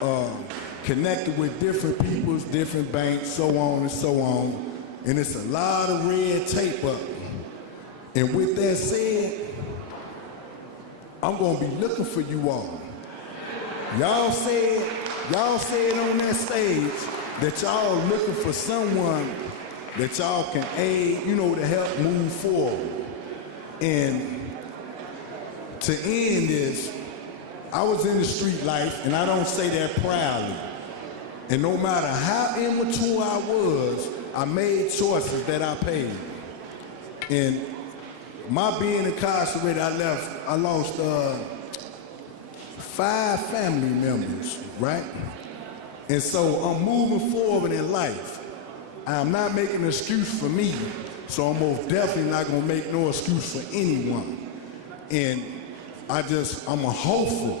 connected with different peoples, different banks, so on and so on. And it's a lot of red tape up. And with that said, I'm gonna be looking for you all. Y'all said on that stage that y'all looking for someone that y'all can aid, to help move forward. And to end this, I was in the street life, and I don't say that proudly. And no matter how immature I was, I made choices that I paid. And my being incarcerated, I lost 5 family members, right? And so I'm moving forward in life. I'm not making an excuse for me, so I'm most definitely not gonna make no excuse for anyone. And I'm a hopeful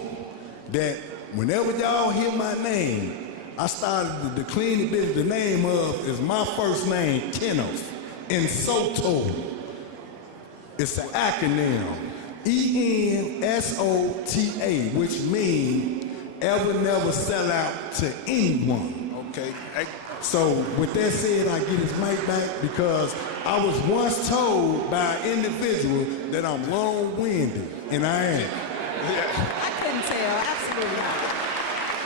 that whenever y'all hear my name, I started the clean bit. The name of is my first name, Kenneth, in Soto. It's an acronym, ENSOTA, which means ever never sell out to anyone. Okay. So with that said, I get his mic back because I was once told by an individual that I'm long-winded, and I am. Yeah. I couldn't tell, absolutely not.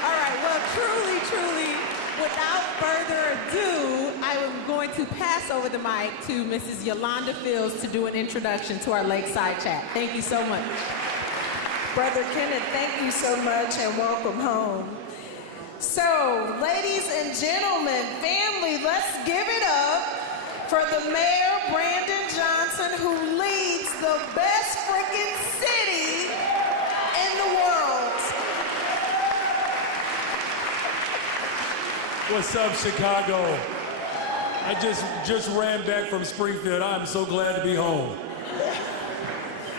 All right, well, truly, without further ado, I am going to pass over the mic to Mrs. Yolanda Fields to do an introduction to our Lakeside Chat. Thank you so much. Brother Kenneth, thank you so much and welcome home. So, ladies and gentlemen, family, let's give it up for the Mayor, Brandon Johnson, who leads the best freaking city in the world. What's up, Chicago? I just ran back from Springfield. I'm so glad to be home.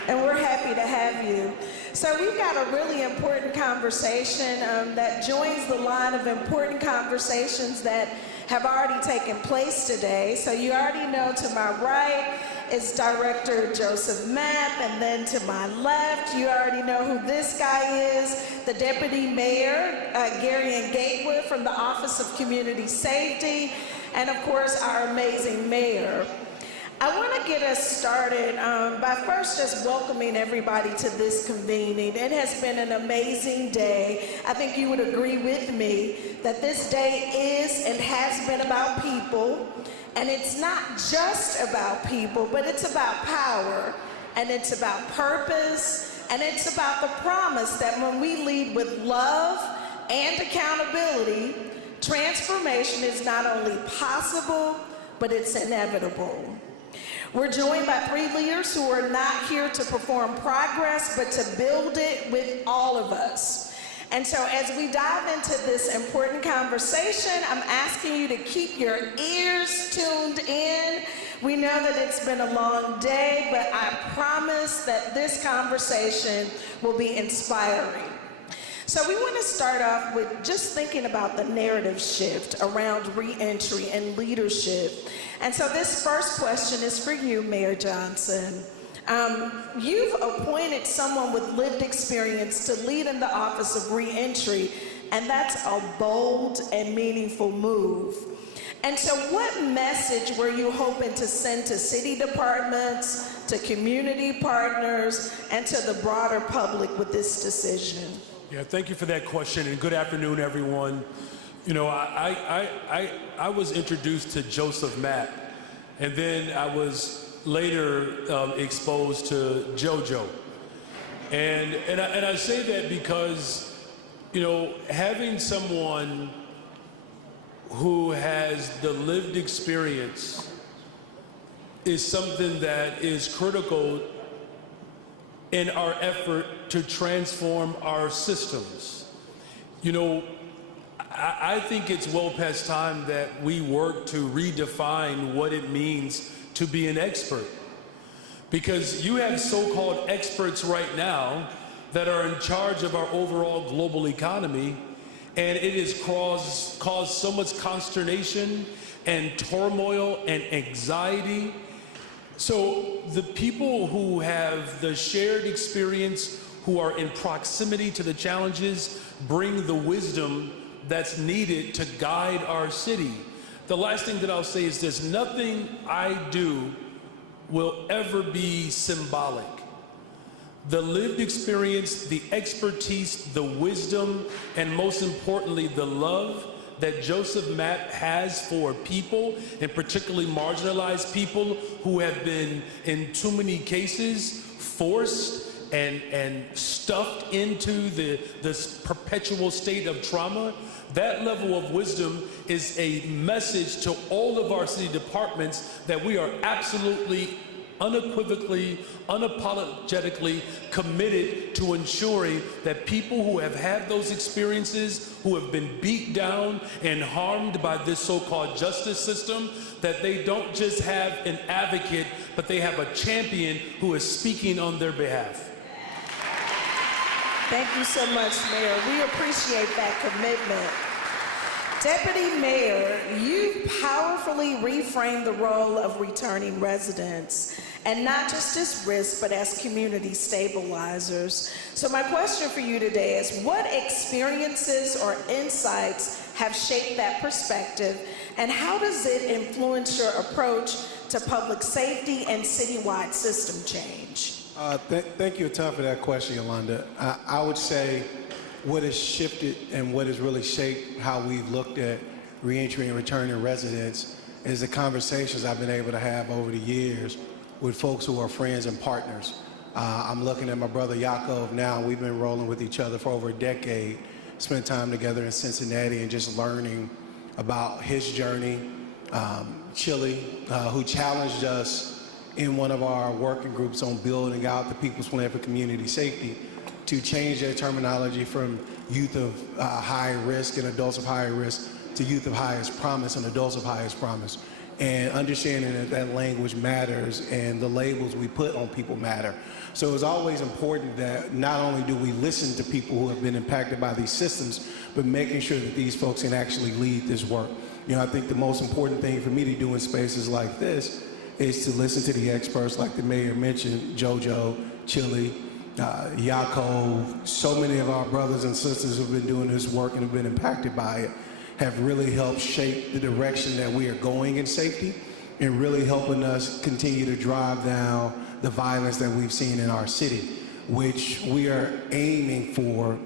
And we're happy to have you. So we've got a really important conversation that joins the line of important conversations that have already taken place today. So you already know to my right is Director Joseph Mapp, and then to my left, you already know who this guy is, the Deputy Mayor, Gary Gatewood from the Office of Community Safety, and of course our amazing Mayor. I want to get us started by first just welcoming everybody to this convening. It has been an amazing day. I think you would agree with me that this day is and has been about people. And it's not just about people, but it's about power, and it's about purpose, and it's about the promise that when we lead with love and accountability, transformation is not only possible, but it's inevitable. We're joined by 3 leaders who are not here to perform progress, but to build it with all of us. And so as we dive into this important conversation, I'm asking you to keep your ears tuned in. We know that it's been a long day, but I promise that this conversation will be inspiring. So we want to start off with just thinking about the narrative shift around reentry and leadership. And so this first question is for you, Mayor Johnson. You've appointed someone with lived experience to lead in the Office of Reentry, and that's a bold and meaningful move. And so what message were you hoping to send to city departments, to community partners, and to the broader public with this decision? Yeah, thank you for that question, and good afternoon, everyone. I was introduced to Joseph Mapp, and then I was later exposed to JoJo. And I say that because, having someone who has the lived experience is something that is critical in our effort to transform our systems. I think it's well past time that we work to redefine what it means to be an expert. Because you have so-called experts right now that are in charge of our overall global economy, and it has caused so much consternation and turmoil and anxiety. So the people who have the shared experience, who are in proximity to the challenges bring the wisdom that's needed to guide our city. The last thing that I'll say is this: nothing I do will ever be symbolic. The lived experience, the expertise, the wisdom, and most importantly, the love that Joseph Mapp has for people, and particularly marginalized people who have been, in too many cases, forced and stuffed into this perpetual state of trauma. That level of wisdom is a message to all of our city departments that we are absolutely, unequivocally, unapologetically committed to ensuring that people who have had those experiences, who have been beat down and harmed by this so-called justice system, that they don't just have an advocate, but they have a champion who is speaking on their behalf. Thank you so much, Mayor. We appreciate that commitment. Deputy Mayor, you powerfully reframed the role of returning residents, and not just as risk, but as community stabilizers. So my question for you today is, what experiences or insights have shaped that perspective, and how does it influence your approach to public safety and citywide system change? Thank you a ton for that question, Yolanda. I would say what has shifted and what has really shaped how we've looked at reentry and returning residents is the conversations I've been able to have over the years with folks who are friends and partners. I'm looking at my brother Yakov now. We've been rolling with each other for over a decade, spent time together in Cincinnati and just learning about his journey. Chili, who challenged us in one of our working groups on building out the People's Plan for Community Safety to change their terminology from youth of high risk and adults of high risk to youth of highest promise and adults of highest promise. And understanding that that language matters and the labels we put on people matter. So it's always important that not only do we listen to people who have been impacted by these systems, but making sure that these folks can actually lead this work. You know, I think the most important thing for me to do in spaces like this is to listen to the experts like the mayor mentioned, JoJo, Chili, Yakov. So many of our brothers and sisters who have been doing this work and have been impacted by it have really helped shape the direction that we are going in safety and really helping us continue to drive down the violence that we've seen in our city, which we are aiming for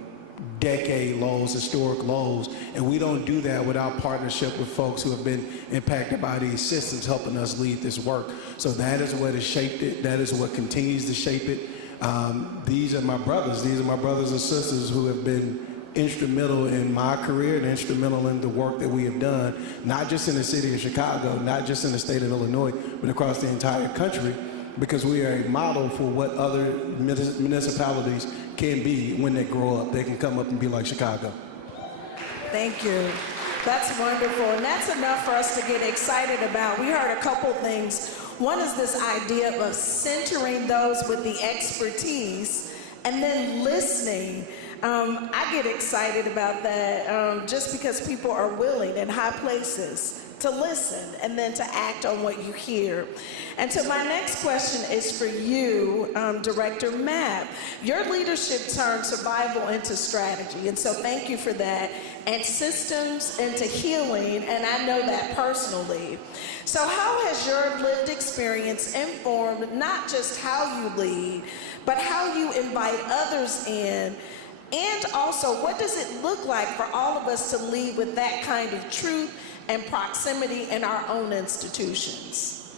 decade lows, historic lows, and we don't do that without partnership with folks who have been impacted by these systems helping us lead this work. So that is what has shaped it. That is what continues to shape it. These are my brothers. These are my brothers and sisters who have been instrumental in my career and instrumental in the work that we have done, not just in the city of Chicago, not just in the state of Illinois, but across the entire country, because we are a model for what other municipalities can be when they grow up. They can come up and be like Chicago. Thank you. That's wonderful, and that's enough for us to get excited about. We heard a couple things. One is this idea of centering those with the expertise and then listening. I get excited about that just because people are willing in high places to listen and then to act on what you hear. And so my next question is for you, Director Mapp. Your leadership turned survival into strategy, and so thank you for that, and systems into healing, and I know that personally. So how has your lived experience informed not just how you lead, but how you invite others in? And also, what does it look like for all of us to lead with that kind of truth and proximity in our own institutions?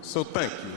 So thank you.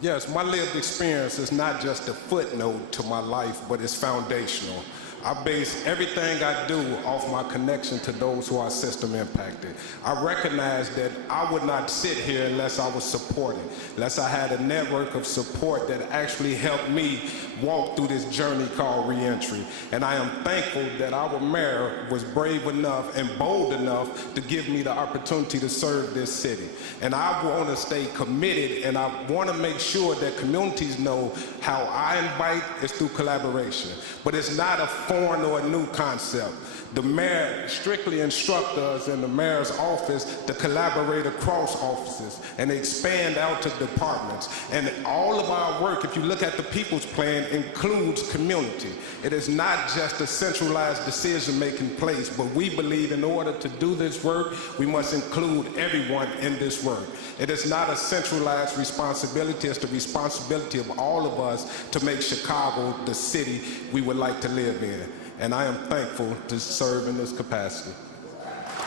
Yes, my lived experience is not just a footnote to my life, but it's foundational. I base everything I do off my connection to those who are system impacted. I recognize that I would not sit here unless I was supported, unless I had a network of support that actually helped me walk through this journey called reentry. And I am thankful that our mayor was brave enough and bold enough to give me the opportunity to serve this city. And I want to stay committed, and I want to make sure that communities know how I invite is through collaboration. But it's not a foreign or a new concept. The mayor strictly instructs us in the mayor's office to collaborate across offices and expand out to departments. And all of our work, if you look at the People's Plan, includes community. It is not just a centralized decision-making place, but we believe in order to do this work, we must include everyone in this work. It is not a centralized responsibility, it's the responsibility of all of us to make Chicago the city we would like to live in. And I am thankful to serve in this capacity.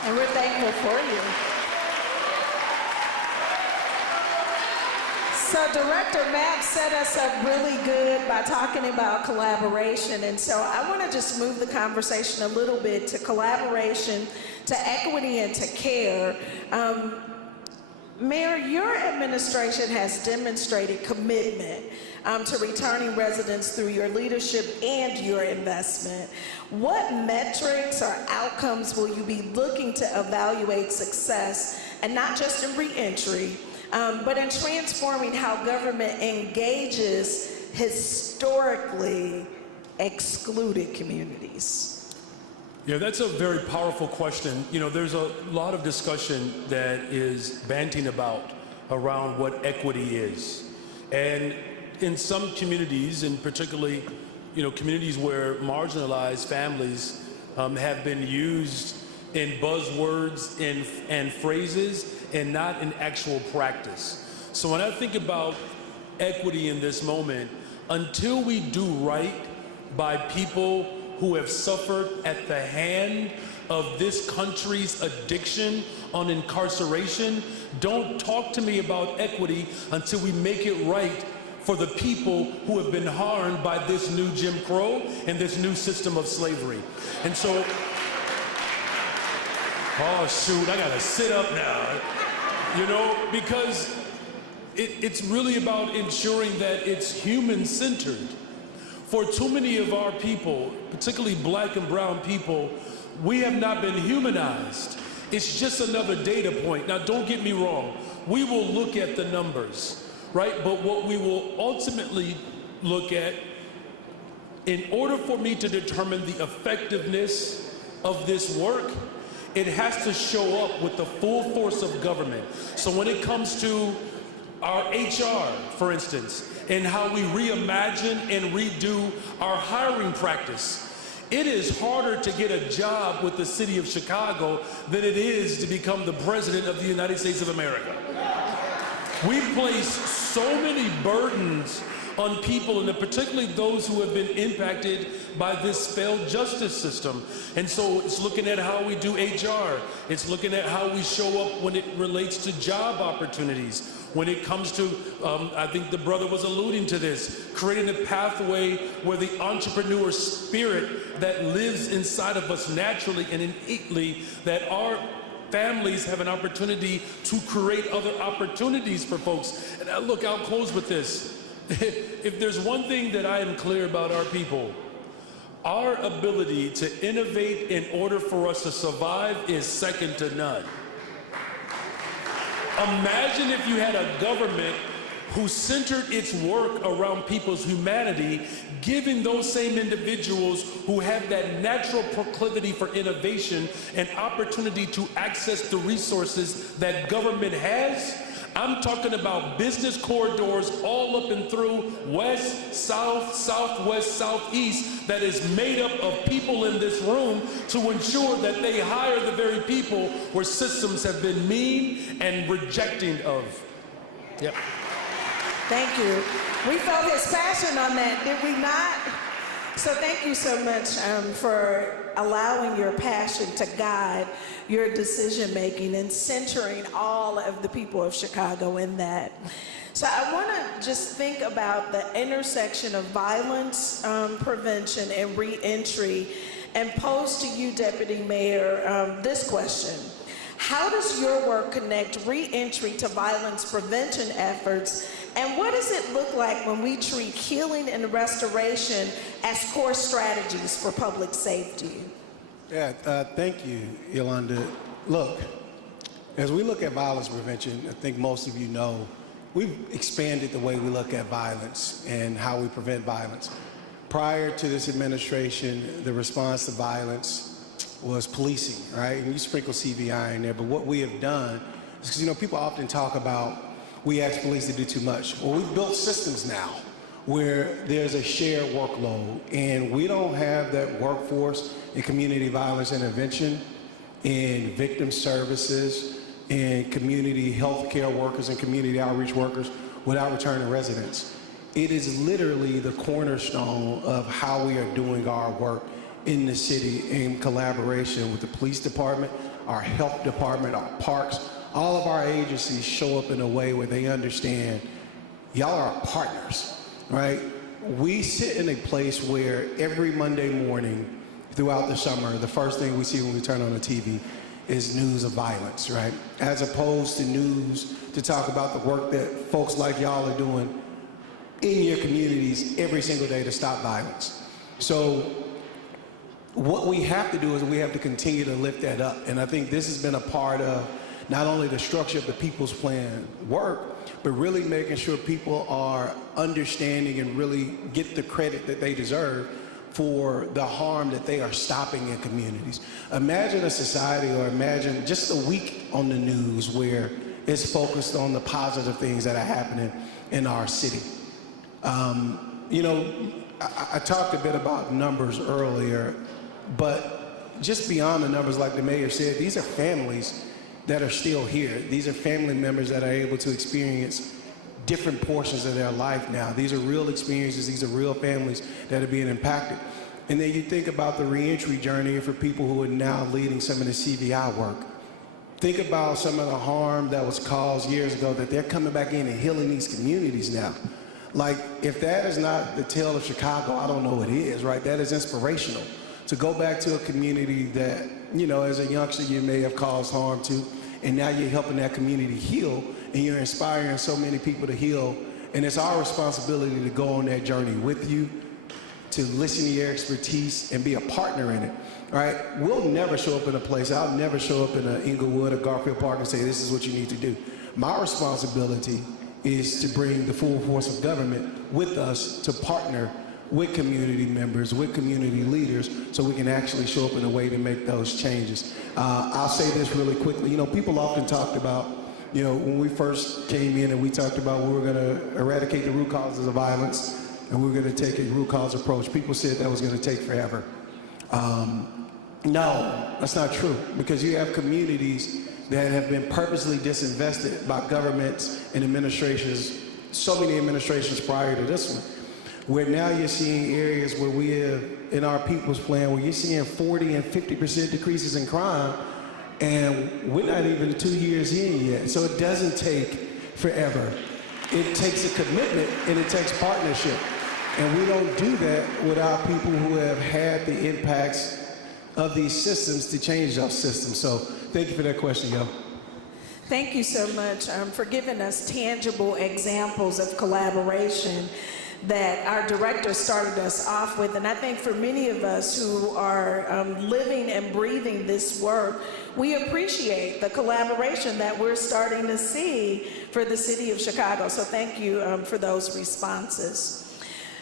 And we're thankful for you. So Director Mapp set us up really good by talking about collaboration. And so I want to just move the conversation a little bit to collaboration, to equity, and to care. Mayor, your administration has demonstrated commitment to returning residents through your leadership and your investment. What metrics or outcomes will you be looking to evaluate success, and not just in reentry, but in transforming how government engages historically excluded communities? Yeah, that's a very powerful question. You know, there's a lot of discussion that is banting about around what equity is. And in some communities, and particularly, you know, communities where marginalized families have been used in buzzwords and phrases and not in actual practice. So when I think about equity in this moment, until we do right by people who have suffered at the hand of this country's addiction on incarceration, don't talk to me about equity until we make it right for the people who have been harmed by this new Jim Crow and this new system of slavery. And so, oh shoot, I gotta sit up now. You know, because it's really about ensuring that it's human-centered. For too many of our people, particularly black and brown people, we have not been humanized. It's just another data point. Now, don't get me wrong. We will look at the numbers, right? But what we will ultimately look at, in order for me to determine the effectiveness of this work, it has to show up with the full force of government. So when it comes to our HR, for instance, and how we reimagine and redo our hiring practice, it is harder to get a job with the city of Chicago than it is to become the president of the United States of America. We place so many burdens on people, and particularly those who have been impacted by this failed justice system. And so it's looking at how we do HR. It's looking at how we show up when it relates to job opportunities. When it comes to, I think the brother was alluding to this, creating a pathway where the entrepreneur spirit that lives inside of us naturally and innately, that our families have an opportunity to create other opportunities for folks. And look, I'll close with this. If there's one thing that I am clear about our people, our ability to innovate in order for us to survive is second to none. Imagine if you had a government who centered its work around people's humanity, giving those same individuals who have that natural proclivity for innovation an opportunity to access the resources that government has. I'm talking about business corridors all up and through west, south, southwest, southeast that is made up of people in this room to ensure that they hire the very people where systems have been mean and rejecting of. Yep. Thank you. We felt his passion on that, did we not? So thank you so much for allowing your passion to guide your decision-making and centering all of the people of Chicago in that. So I want to just think about the intersection of violence prevention and reentry, and pose to you, Deputy Mayor, this question. How does your work connect reentry to violence prevention efforts, and what does it look like when we treat healing and restoration as core strategies for public safety? Yeah, thank you, Yolanda. Look, as we look at violence prevention, I think most of you know, we've expanded the way we look at violence and how we prevent violence. prior to this administration, the response to violence was policing, right? And you sprinkle CVI in there, but what we have done is, because, you know, people often talk about, we ask police to do too much. Well, we've built systems now where there's a shared workload, and we don't have that workforce in community violence intervention, in victim services, in community health care workers and community outreach workers without returning residents. It is literally the cornerstone of how we are doing our work in the city in collaboration with the police department, our health department, our parks. All of our agencies show up in a way where they understand y'all are our partners, right? We sit in a place where every Monday morning throughout the summer, the first thing we see when we turn on the TV is news of violence, right? As opposed to news to talk about the work that folks like y'all are doing in your communities every single day to stop violence. So what we have to do is we have to continue to lift that up. And I think this has been a part of not only the structure of the People's Plan work, but really making sure people are understanding and really get the credit that they deserve for the harm that they are stopping in communities. Imagine a society, or imagine just a week on the news where it's focused on the positive things that are happening in our city. You know, I talked a bit about numbers earlier, but just beyond the numbers, like the mayor said, these are families that are still here. These are family members that are able to experience different portions of their life now. These are real experiences. These are real families that are being impacted. And then you think about the reentry journey for people who are now leading some of the CVI work. Think about some of the harm that was caused years ago that they're coming back in and healing these communities now. Like, if that is not the tale of Chicago, I don't know what is, right? That is inspirational. To go back to a community that, you know, as a youngster you may have caused harm to, and now you're helping that community heal, and you're inspiring so many people to heal. And it's our responsibility to go on that journey with you, to listen to your expertise and be a partner in it, right? We'll never show up in a place, I'll never show up in a Inglewood or Garfield Park and say, this is what you need to do. My responsibility is to bring the full force of government with us to partner with community members, with community leaders, so we can actually show up in a way to make those changes. I'll say this really quickly. You know, people often talked about, you know, when we first came in and we talked about we were gonna eradicate the root causes of violence and we were gonna take a root cause approach. People said that was gonna take forever. No, that's not true, because you have communities that have been purposely disinvested by governments and administrations, so many administrations prior to this one, where now you're seeing areas where we have, in our People's Plan, where you're seeing 40 and 50% decreases in crime, and we're not even 2 years in yet. So it doesn't take forever. It takes a commitment and it takes partnership. And we don't do that without people who have had the impacts of these systems to change those systems. So thank you for that question, yo. Thank you so much for giving us tangible examples of collaboration that our director started us off with. And I think for many of us who are living and breathing this work, we appreciate the collaboration that we're starting to see for the city of Chicago. So thank you for those responses.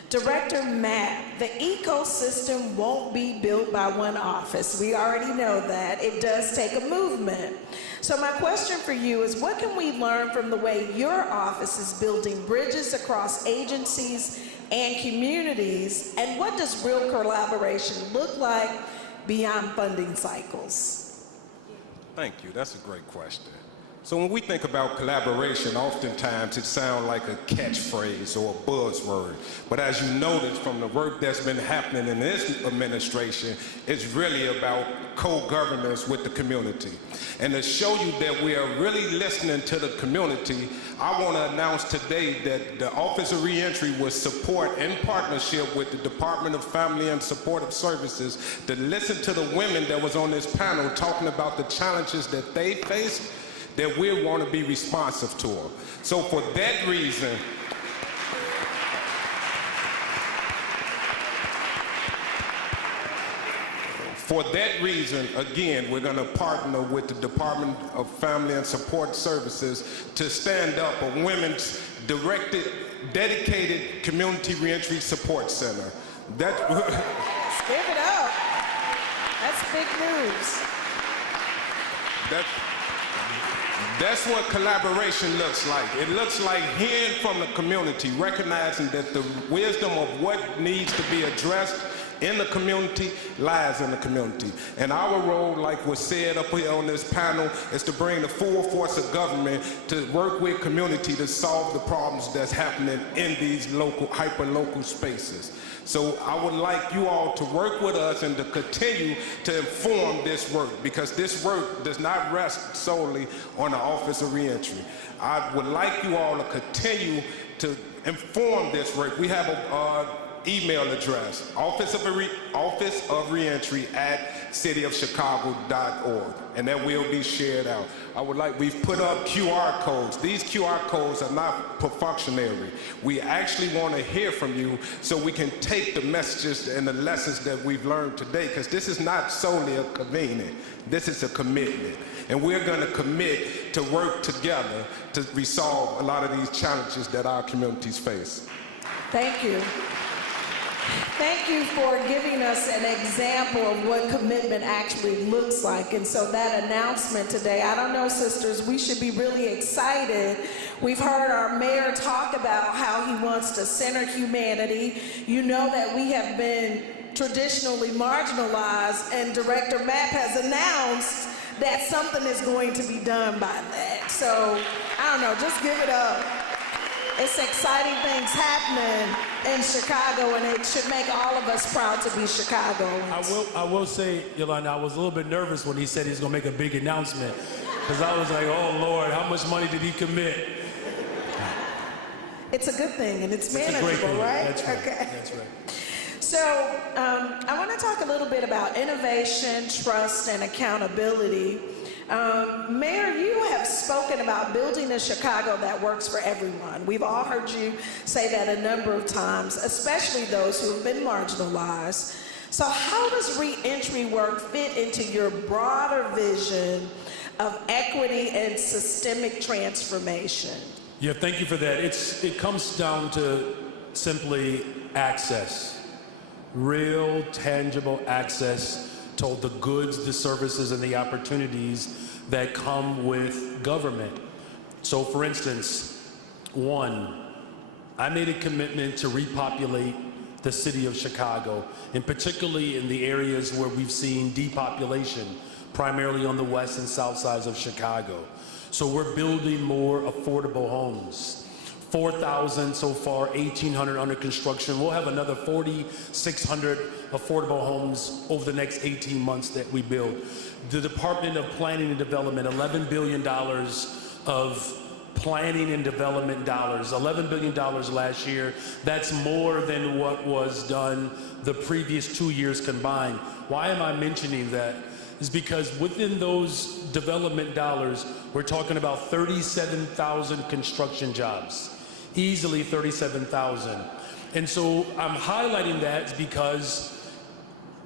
Director Matt, the ecosystem won't be built by one office. We already know that. It does take a movement. So my question for you is, what can we learn from the way your office is building bridges across agencies and communities? And what does real collaboration look like beyond funding cycles? Thank you. That's a great question. So when we think about collaboration, oftentimes it sounds like a catchphrase or a buzzword. But as you notice from the work that's been happening in this administration, it's really about co-governance with the community. And to show you that we are really listening to the community, I want to announce today that the Office of Reentry will support, in partnership with the Department of Family and Supportive Services, to listen to the women that was on this panel talking about the challenges that they face, that we want to be responsive to them. So for that reason, again, we're going to partner with the Department of Family and Support Services to stand up a women's dedicated community reentry support center. That, Give it up. That's big news. that's what collaboration looks like. It looks like hearing from the community, recognizing that the wisdom of what needs to be addressed in the community lies in the community. And our role, like was said up here on this panel, is to bring the full force of government to work with community to solve the problems that's happening in these local, hyper-local spaces. So I would like you all to work with us and to continue to inform this work, because this work does not rest solely on the Office of Reentry. I would like you all to continue to inform this work. We have a email address, Office of Reentry at cityofchicago.org, and that will be shared out. We've put up QR codes. These QR codes are not perfunctory. We actually want to hear from you so we can take the messages and the lessons that we've learned today, because this is not solely a convening, this is a commitment. And we're going to commit to work together to resolve a lot of these challenges that our communities face. Thank you. Thank you for giving us an example of what commitment actually looks like. And so that announcement today, I don't know, sisters, we should be really excited. We've heard our mayor talk about how he wants to center humanity. You know that we have been traditionally marginalized, and Director Mapp has announced that something is going to be done by that. So, I don't know, just give it up. It's exciting things happening in Chicago, and it should make all of us proud to be Chicagoans. I will say, Yolanda, I was a little bit nervous when he said he's going to make a big announcement, because I was like, oh, Lord, how much money did he commit? It's a good thing, and it's manageable, a great thing. right? That's right. Okay. That's right. So I want to talk a little bit about innovation, trust, and accountability. Mayor, you have spoken about building a Chicago that works for everyone. We've all heard you say that a number of times, especially those who have been marginalized. So how does reentry work fit into your broader vision of equity and systemic transformation? Yeah, thank you for that. It comes down to simply access, real, tangible access to the goods, the services, and the opportunities that come with government. So for instance, one, I made a commitment to repopulate the city of Chicago, and particularly in the areas where we've seen depopulation, primarily on the west and south sides of Chicago. So we're building more affordable homes. 4,000 so far, 1,800 under construction. We'll have another 4,600 affordable homes over the next 18 months that we build. The Department of Planning and Development, $11 billion of planning and development dollars, $11 billion last year. That's more than what was done the previous 2 years combined. Why am I mentioning that? Is because within those development dollars, we're talking about 37,000 construction jobs. Easily 37,000. And so I'm highlighting that because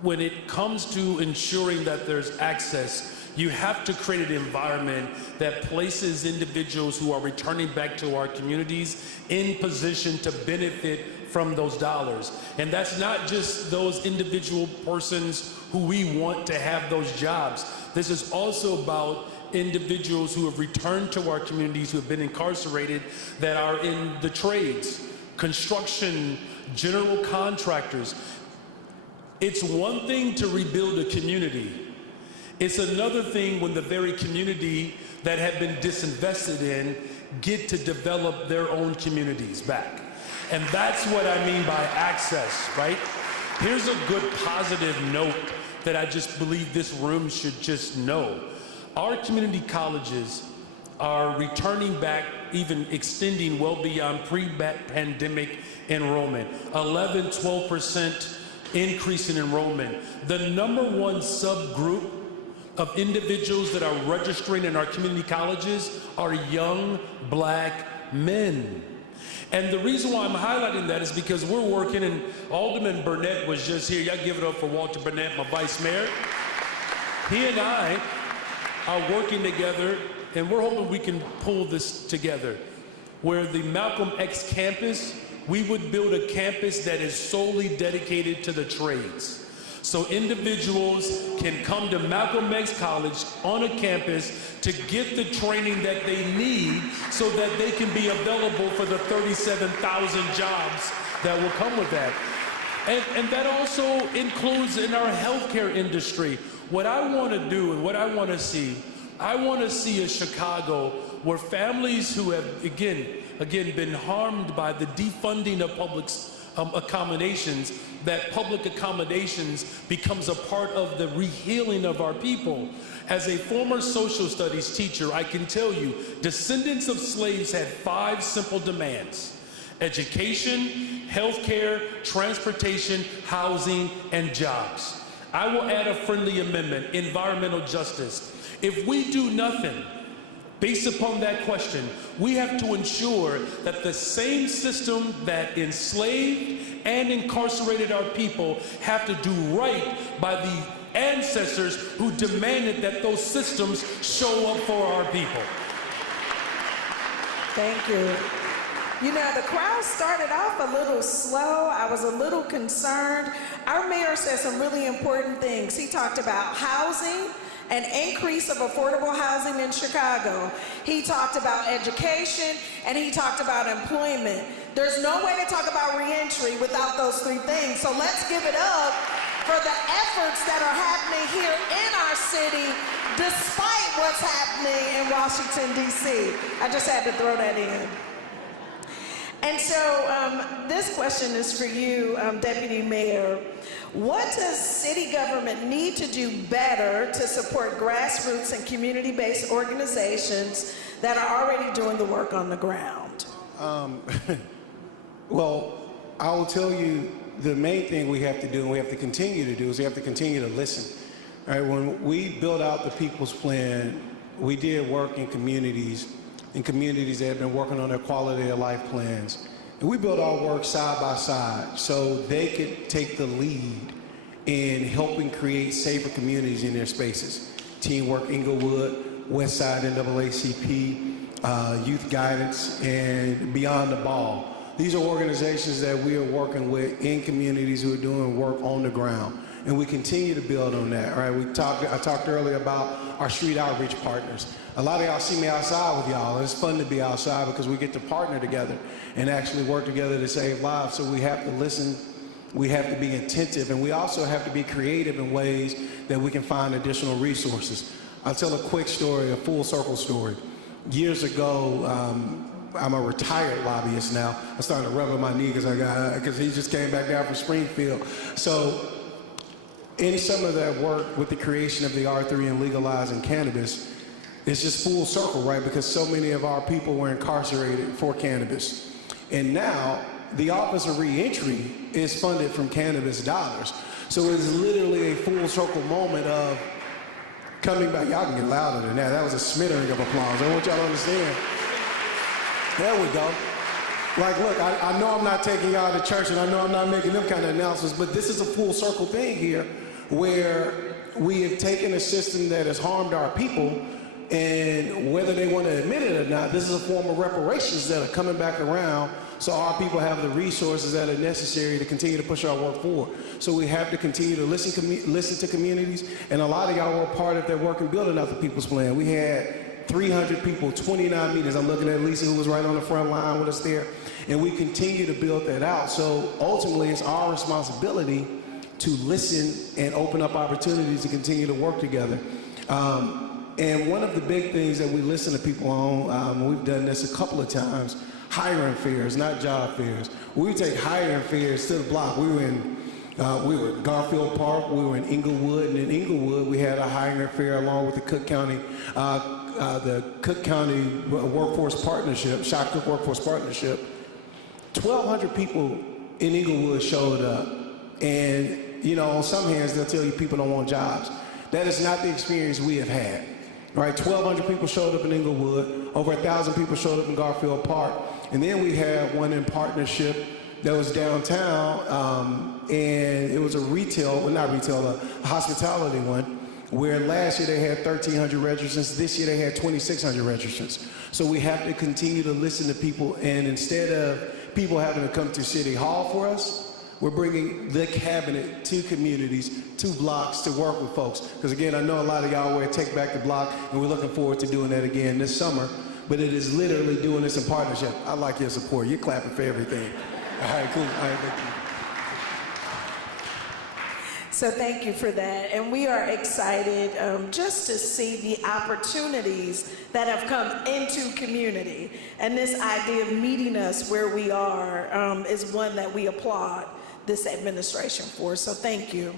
when it comes to ensuring that there's access, you have to create an environment that places individuals who are returning back to our communities in position to benefit from those dollars. And that's not just those individual persons who we want to have those jobs. This is also about individuals who have returned to our communities, who have been incarcerated, that are in the trades, construction, general contractors. It's one thing to rebuild a community. It's another thing when the very community that had been disinvested in get to develop their own communities back. And that's what I mean by access, right? Here's a good positive note that I just believe this room should just know. Our community colleges are returning back, even extending well beyond pre-pandemic enrollment. 11, 12% increase in enrollment. The #1 subgroup of individuals that are registering in our community colleges are young black men. And the reason why I'm highlighting that is because we're working, and Alderman Burnett was just here. Y'all give it up for Walter Burnett, my vice mayor. He and I are working together, and we're hoping we can pull this together, where the Malcolm X campus we would build a campus that is solely dedicated to the trades. So individuals can come to Malcolm X College on a campus to get the training that they need so that they can be available for the 37,000 jobs that will come with that. And that also includes in our healthcare industry. What I want to do and what I want to see a Chicago where families who have, again, been harmed by the defunding of public accommodations, that public accommodations becomes a part of the rehealing of our people. As a former social studies teacher, I can tell you, descendants of slaves had 5 simple demands: education, healthcare, transportation, housing, and jobs. I will add a friendly amendment: environmental justice. If we do nothing based upon that question, we have to ensure that the same system that enslaved and incarcerated our people have to do right by the ancestors who demanded that those systems show up for our people. Thank you. You know, the crowd started off a little slow. I was a little concerned. Our mayor said some really important things. He talked about housing, an increase of affordable housing in Chicago. He talked about education, and he talked about employment. There's no way to talk about reentry without those 3 things. So let's give it up for the efforts that are happening here in our city, despite what's happening in Washington, D.C. I just had to throw that in. And so this question is for you, Deputy Mayor. What does city government need to do better to support grassroots and community-based organizations that are already doing the work on the ground? Well, I will tell you the main thing we have to do and we have to continue to do is we have to continue to listen. All right, when we built out the People's Plan, we did work in communities that have been working on their quality of life plans. And we built our work side by side so they could take the lead in helping create safer communities in their spaces. Teamwork Inglewood, Westside NAACP, Youth Guidance, and Beyond the Ball. These are organizations that we are working with in communities who are doing work on the ground. And we continue to build on that, right? I talked earlier about our street outreach partners. A lot of y'all see me outside with y'all. It's fun to be outside because we get to partner together and actually work together to save lives. So we have to listen, we have to be attentive, and we also have to be creative in ways that we can find additional resources. I'll tell a quick story, a full circle story. Years ago, I'm a retired lobbyist now. I'm starting to rub on my knee because he just came back down from Springfield. So in some of that work with the creation of the R3 and legalizing cannabis, it's just full circle, right? Because so many of our people were incarcerated for cannabis. And now the Office of Reentry is funded from cannabis dollars. So it's literally a full circle moment of coming back. Y'all can get louder than that. That was a smattering of applause. I want y'all to understand. There we go. Like, look, I know I'm not taking y'all to church and I know I'm not making them kind of announcements, but this is a full circle thing here where we have taken a system that has harmed our people, and whether they want to admit it or not, this is a form of reparations that are coming back around so our people have the resources that are necessary to continue to push our work forward. So we have to continue to listen to communities, and a lot of y'all were part of that work in building out the People's Plan. We had 300 people, 29 meetings. I'm looking at Lisa, who was right on the front line with us there, and we continue to build that out. So ultimately, it's our responsibility to listen and open up opportunities to continue to work together. And one of the big things that we listen to people on, we've done this a couple of times, hiring fairs, not job fairs. We take hiring fairs to the block. We were in Garfield Park, we were in Inglewood, and in Inglewood we had a hiring fair along with the Cook County Workforce Partnership, Shot Cook Workforce Partnership. 1,200 people in Inglewood showed up, and you know, on some hands they'll tell you people don't want jobs. That is not the experience we have had. Right, 1,200 people showed up in Inglewood, over 1,000 people showed up in Garfield Park, and then we had one in partnership that was downtown, and it was a hospitality one, where last year they had 1,300 registrants, this year they had 2,600 registrants. So we have to continue to listen to people, and instead of people having to come to City Hall for us. We're bringing the cabinet to communities, to blocks, to work with folks. Because again, I know a lot of y'all will take back the block, and we're looking forward to doing that again this summer. But it is literally doing this in partnership. I like your support. You're clapping for everything. All right, cool. All right, thank you. So thank you for that. And we are excited just to see the opportunities that have come into community. And this idea of meeting us where we are is one that we applaud this administration for. So thank you.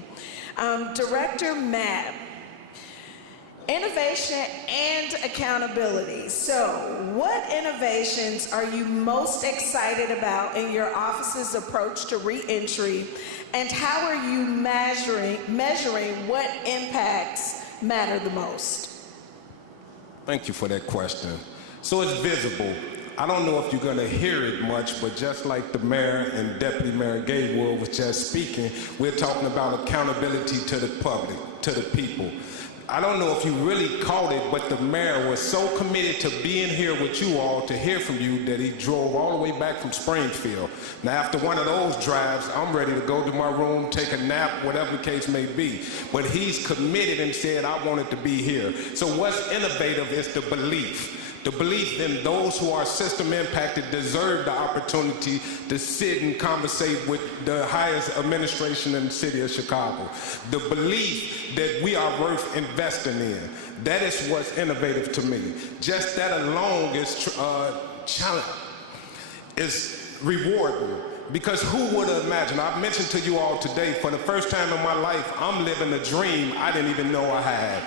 Director Matt, innovation and accountability. So what innovations are you most excited about in your office's approach to reentry? And how are you measuring what impacts matter the most? Thank you for that question. So it's visible. I don't know if you're going to hear it much, but just like the mayor and Deputy Mayor Gatewood was just speaking, we're talking about accountability to the public, to the people. I don't know if you really caught it, but the mayor was so committed to being here with you all to hear from you that he drove all the way back from Springfield. Now, after one of those drives, I'm ready to go to my room, take a nap, whatever the case may be. But he's committed and said, I wanted to be here. So what's innovative is the belief. The belief in those who are system impacted deserve the opportunity to sit and conversate with the highest administration in the city of Chicago. The belief that we are worth investing in. That is what's innovative to me. Just that alone is challenge, is rewarding. Because who would have imagined? I've mentioned to you all today, for the first time in my life, I'm living a dream I didn't even know I had.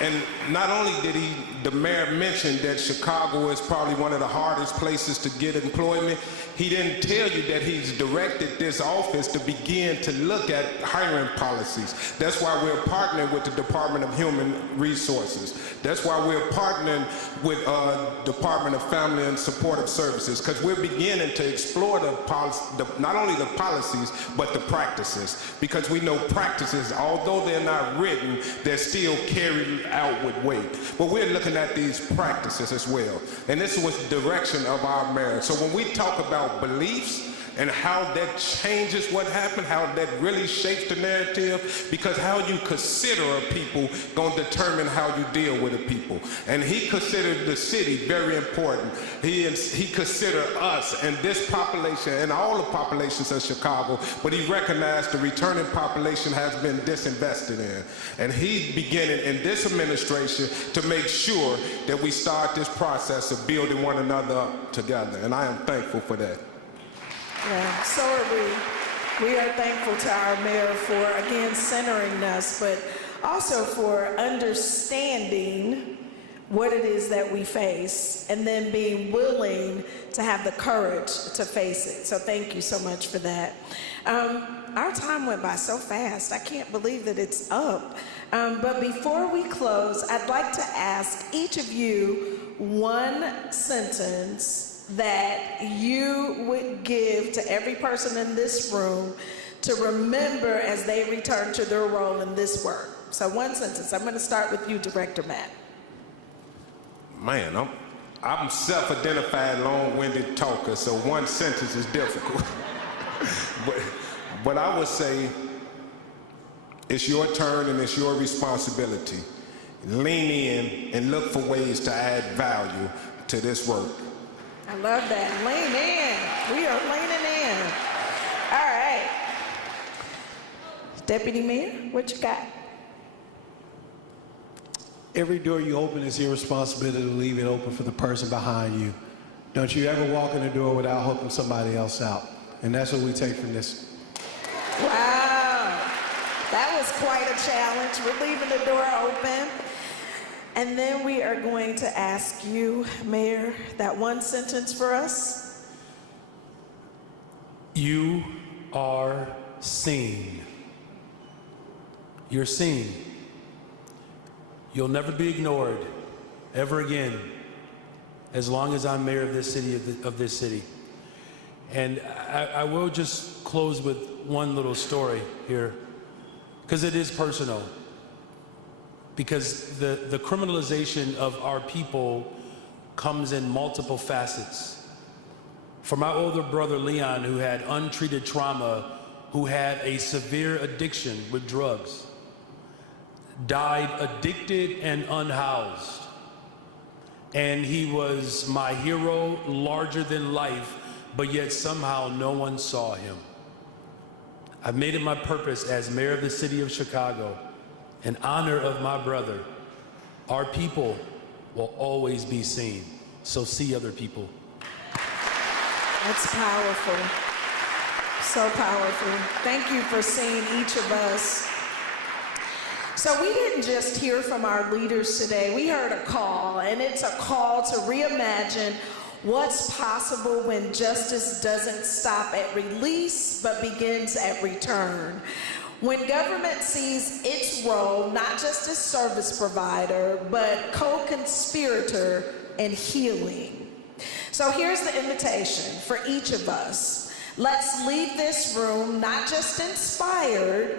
And not only did the mayor mention that Chicago is probably one of the hardest places to get employment, he didn't tell you that he's directed this office to begin to look at hiring policies. That's why we're partnering with the Department of Human Resources. That's why we're partnering with Department of Family and Supportive Services, because we're beginning to explore not only the policies, but the practices. Because we know practices, although they're not written, they're still carried out with weight. But we're looking at these practices as well. And this was the direction of our mayor. So when we talk about beliefs and how that changes what happened, how that really shapes the narrative, because how you consider a people gonna determine how you deal with a people. And he considered the city very important. He considered us and this population and all the populations of Chicago, but he recognized the returning population has been disinvested in. And he's beginning in this administration to make sure that we start this process of building one another up together. And I am thankful for that. Yeah, so are we. We are thankful to our mayor for, again, centering us, but also for understanding what it is that we face and then being willing to have the courage to face it. So thank you so much for that. Our time went by so fast. I can't believe that it's up. But before we close, I'd like to ask each of you one sentence that you would give to every person in this room to remember as they return to their role in this work. So one sentence. I'm going to start with you, Director Matt. Man, I'm self-identified long-winded talker, so one sentence is difficult. but I would say it's your turn and it's your responsibility. Lean in and look for ways to add value to this work. I love that. Lean in. We are leaning in. All right. Deputy Mayor, what you got? Every door you open is your responsibility to leave it open for the person behind you. Don't you ever walk in the door without helping somebody else out. And that's what we take from this. Wow. That was quite a challenge. We're leaving the door open. And then we are going to ask you, Mayor, that one sentence for us. You are seen. You're seen. You'll never be ignored ever again as long as I'm mayor of this city, And I will just close with one little story here, because it is personal. because the criminalization of our people comes in multiple facets. For my older brother Leon, who had untreated trauma, who had a severe addiction with drugs, died addicted and unhoused. And he was my hero, larger than life, but yet somehow no one saw him. I've made it my purpose as mayor of the city of Chicago, in honor of my brother. Our people will always be seen, so see other people. That's powerful. So powerful. Thank you for seeing each of us. So we didn't just hear from our leaders today. We heard a call, and it's a call to reimagine what's possible when justice doesn't stop at release, but begins at return. When government sees its role not just as service provider, but co-conspirator in healing. So here's the invitation for each of us. Let's leave this room not just inspired,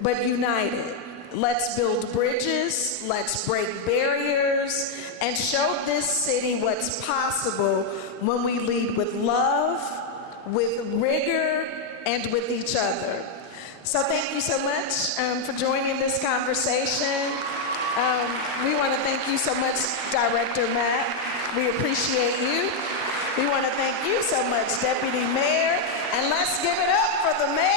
but united. Let's build bridges, let's break barriers, and show this city what's possible when we lead with love, with rigor, and with each other. So thank you so much for joining this conversation. We want to thank you so much, Director Matt. We appreciate you. We want to thank you so much, Deputy Mayor. And let's give it up for the mayor.